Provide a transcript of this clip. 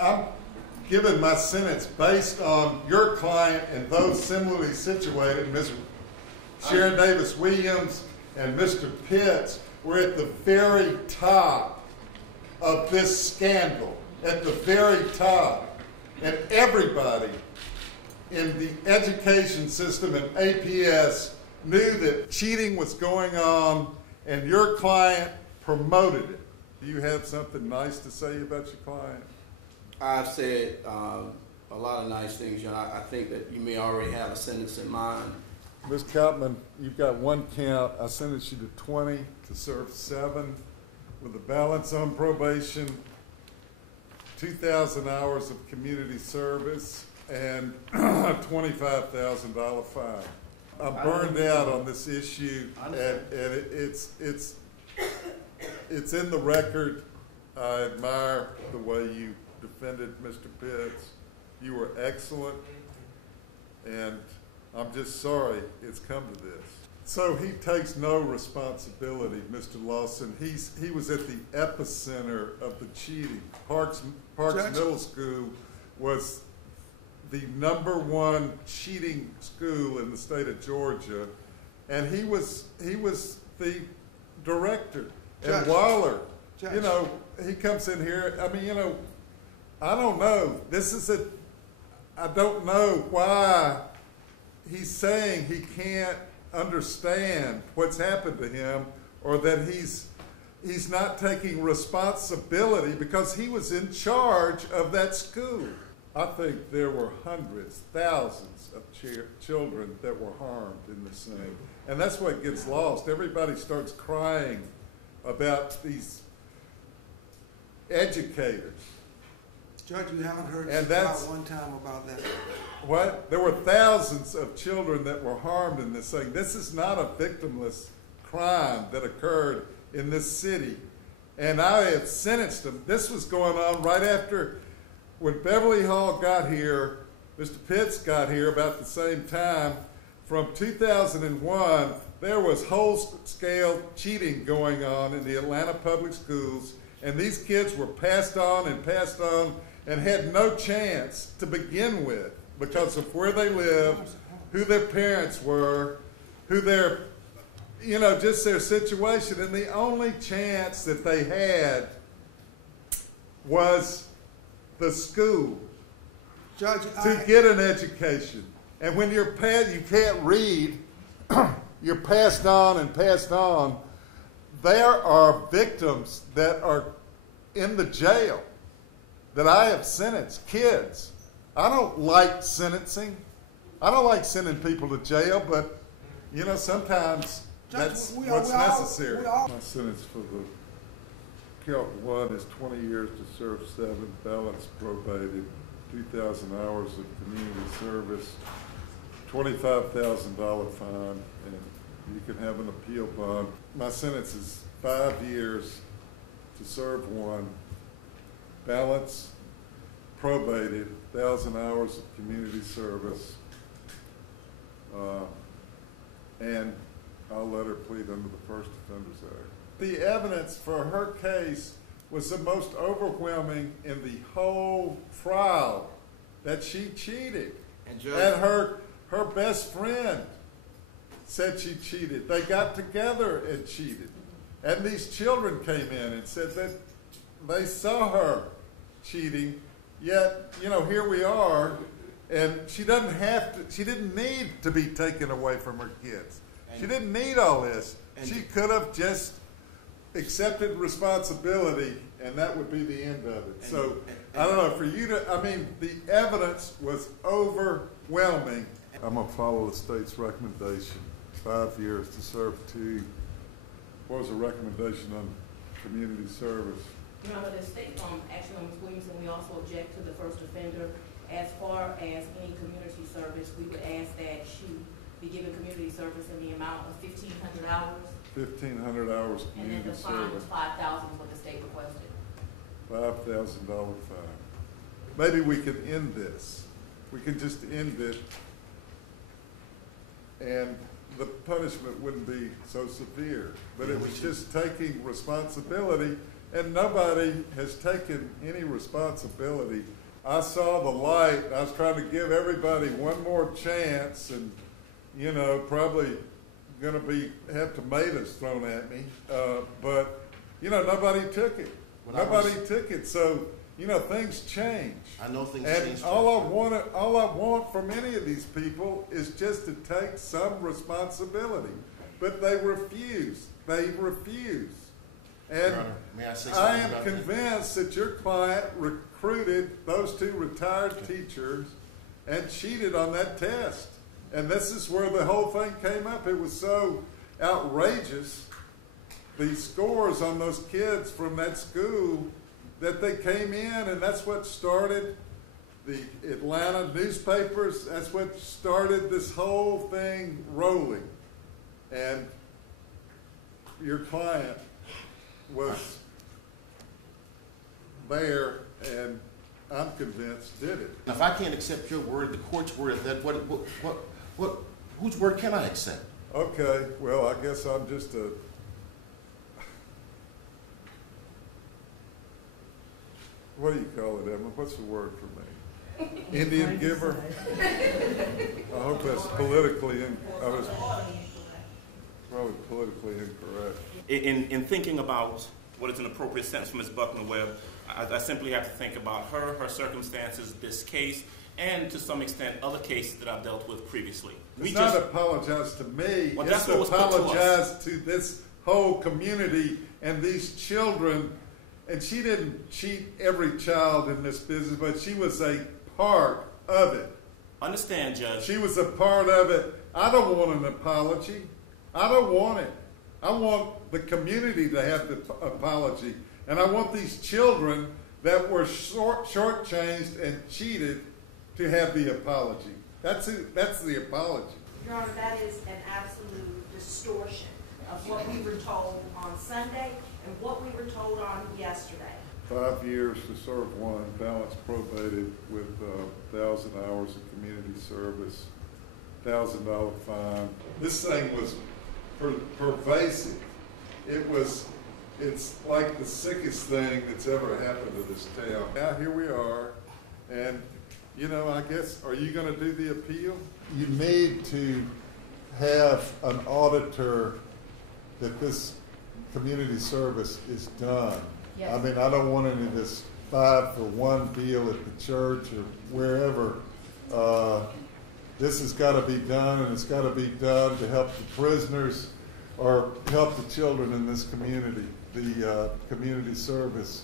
I'm giving my sentence based on your client and those similarly situated, Ms. Sharon Davis Williams and Mr. Pitts, were at the very top of this scandal, at the very top. And everybody in the education system and APS knew that cheating was going on, and your client promoted it. Do you have something nice to say about your client? I've said a lot of nice things. You know, I think that you may already have a sentence in mind. Ms. Kaufman, you've got one count. I sentenced you to 20 to serve 7 with a balance on probation, 2,000 hours of community service, and a $25,000 fine. I'm burned out on this issue, and it's in the record. I admire the way you defended Mr. Pitts. You were excellent, and I'm just sorry it's come to this. So he takes no responsibility, Mr. Lawson. He was at the epicenter of the cheating. Parks Judge? Middle School was the #1 cheating school in the state of Georgia, and he was the director. Judge. And Waller, Judge. you know, he comes in here. I mean, you know, I don't know. I don't know why he's saying he can't understand what's happened to him, or that he's not taking responsibility because he was in charge of that school. I think there were hundreds, thousands of children that were harmed in this thing. And that's what gets lost. Everybody starts crying about these educators. Judge, you haven't heard And us talk one time about that. What? There were thousands of children that were harmed in this thing. This is not a victimless crime that occurred in this city. And I have sentenced them. This was going on right after, when Beverly Hall got here, Mr. Pitts got here about the same time. From 2001, there was whole-scale cheating going on in the Atlanta public schools, and these kids were passed on and had no chance to begin with because of where they lived, who their parents were, who their, you know, just their situation. And the only chance that they had was the school Judge, to get an education. And when you can't read, you're passed on and passed on. There are victims that are in the jail that I have sentenced, kids. I don't like sentencing. I don't like sending people to jail, but, you know, sometimes that's what's necessary. My sentence for the count 1 is 20 years to serve 7, balance probated, 2,000 hours of community service, $25,000 fine, and you can have an appeal bond. My sentence is 5 years to serve 1, balance probated, 1,000 hours of community service, and I'll let her plead under the First Offenders Act. The evidence for her case was the most overwhelming in the whole trial, that she cheated. And her best friend said she cheated. They got together and cheated. And these children came in and said that they saw her cheating, yet, you know, here we are, and she didn't need to be taken away from her kids. She didn't need all this. She could have just accepted responsibility, and that would be the end of it. So, I don't know, for you to, I mean, the evidence was overwhelming. I'm going to follow the state's recommendation, 5 years to serve 2. What was the recommendation on community service? Your Honor, the state action on Ms. Williamson, we also object to the first offender. As far as any community service, we would ask that she be given community service in the amount of 1,500 hours. 1,500 hours community service. And then the fine was $5,000 what the state requested. $5,000 fine. Maybe we can end this. We can just end it, and the punishment wouldn't be so severe. But it was just taking responsibility and nobody has taken any responsibility. I saw the light. I was trying to give everybody one more chance, and you know, probably going to have tomatoes thrown at me. But you know, nobody took it. Nobody took it. So you know, things change. I know things and change. all I want from any of these people is just to take some responsibility. But they refuse. They refuse. And Your Honor, may I say I something am about convinced that your client recruited those two retired teachers and cheated on that test. And this is where the whole thing came up. It was so outrageous, the scores on those kids from that school, that they came in, and that's what started the Atlanta newspapers. That's what started this whole thing rolling. And your client was there, and I'm convinced did it. If I can't accept your word, the court's word, whose word can I accept? Okay, well, I guess I'm just a... What do you call it, Emma? What's the word for me? Indian giver? I hope that's politically probably politically incorrect. In thinking about what is an appropriate sentence for Ms. Buckner-Webb, I simply have to think about her circumstances, this case, and to some extent other cases that I've dealt with previously. It's not apologize to me. Well, it's that's what was put to apologize us. to this whole community and these children. And she didn't cheat every child in this business, but she was a part of it. Understand, Judge. She was a part of it. I don't want an apology. I don't want it. I want the community to have the apology. And I want these children that were shortchanged and cheated to have the apology. That's the apology. Your Honor, that is an absolute distortion of what we were told on Sunday and what we were told on yesterday. 5 years to serve one, balance probated with 1,000 hours of community service, $1,000 fine. This thing was pervasive. It's like the sickest thing that's ever happened to this town. Now here we are, and you know, I guess, are you going to do the appeal? You need to have an auditor that this community service is done. Yes. I mean, I don't want any of this 5-for-1 deal at the church or wherever. This has got to be done, and it's got to be done to help the prisoners or help the children in this community. The community service